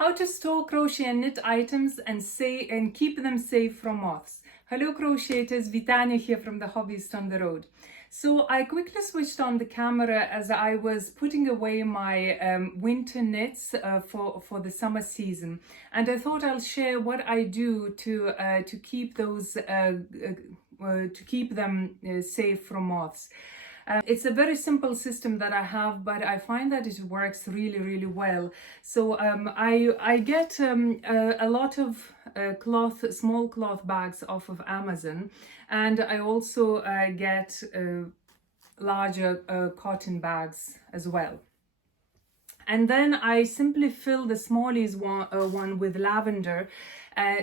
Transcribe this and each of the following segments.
How to store crochet and knit items and keep them safe from moths. Hello crocheters, Vitania here from the Hobbyist on the road. So I quickly switched on the camera as I was putting away my winter knits for the summer season, and I thought I'll share what I do to keep those to keep them safe from moths. It's a very simple system that I have, but I find that it works really well. So I get a lot of small cloth bags off of Amazon, and I also get larger cotton bags as well. And then I simply fill the smallies one with lavender,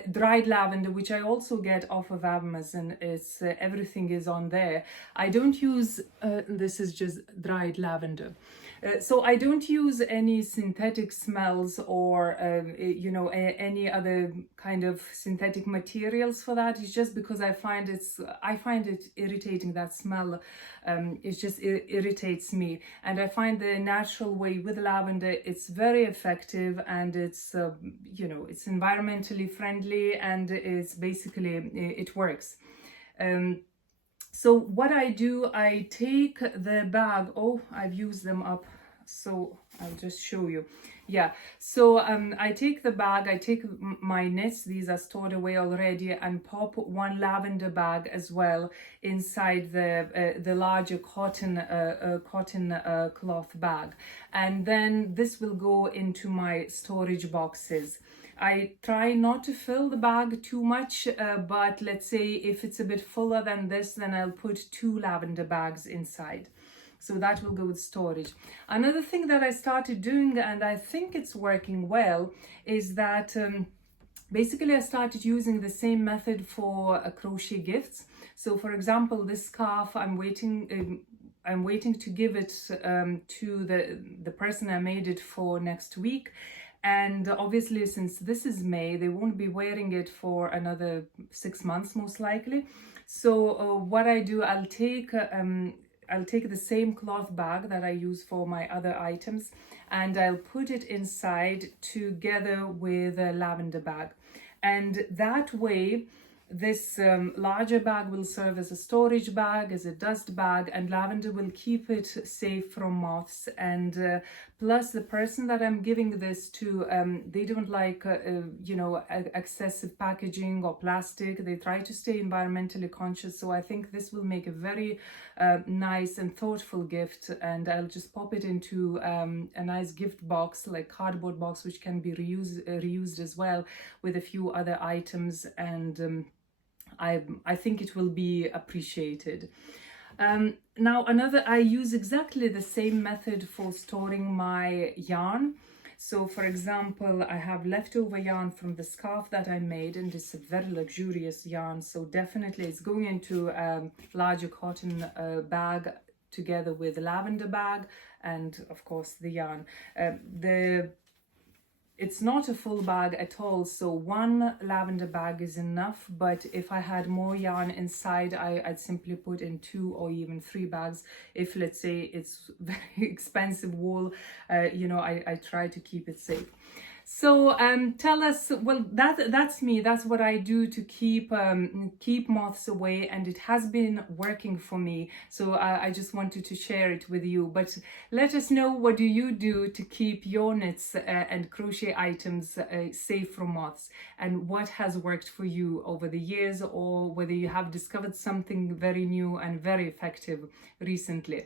dried lavender, which I also get off of Amazon. It's everything is on there. I don't use this is just dried lavender. So I don't use any synthetic smells or any other kind of synthetic materials for that. It's just because I find it irritating. That smell irritates me, and I find the natural way with lavender, it's very effective, and it's it's environmentally friendly, and it's basically it works. So what I do, I take the bag. Oh, I've used them up, so I'll just show you. Yeah, so I take the bag, I take my knits, these are stored away already, and pop one lavender bag as well inside the larger cotton cloth bag, and then this will go into my storage boxes. I try not to fill the bag too much, but let's say if it's a bit fuller than this, then I'll put 2 lavender bags inside. So that will go with storage. Another thing that I started doing, and I think it's working well, is that basically I started using the same method for crochet gifts. So for example, this scarf, I'm waiting to give it to the person I made it for next week. And obviously, since this is May, they won't be wearing it for another 6 months, most likely. So what I do, I'll take the same cloth bag that I use for my other items, and I'll put it inside together with a lavender bag. And that way, this larger bag will serve as a storage bag, as a dust bag, and lavender will keep it safe from moths. And plus, the person that I'm giving this to, they don't like excessive packaging or plastic. They try to stay environmentally conscious, so I think this will make a very nice and thoughtful gift. And I'll just pop it into a nice gift box, like cardboard box, which can be reused as well, with a few other items, and I think it will be appreciated. Now I use exactly the same method for storing my yarn. So for example, I have leftover yarn from the scarf that I made, and it's a very luxurious yarn, so definitely it's going into a larger cotton bag together with the lavender bag, and of course the yarn. It's not a full bag at all, so 1 lavender bag is enough, but if I had more yarn inside, I'd simply put in 2 or even 3 bags. If, let's say, it's very expensive wool, I try to keep it safe. So tell us, well, that's me. That's what I do to keep moths away, and it has been working for me. So I just wanted to share it with you. But let us know, what do you do to keep your knits and crochet items safe from moths, and what has worked for you over the years, or whether you have discovered something very new and very effective recently.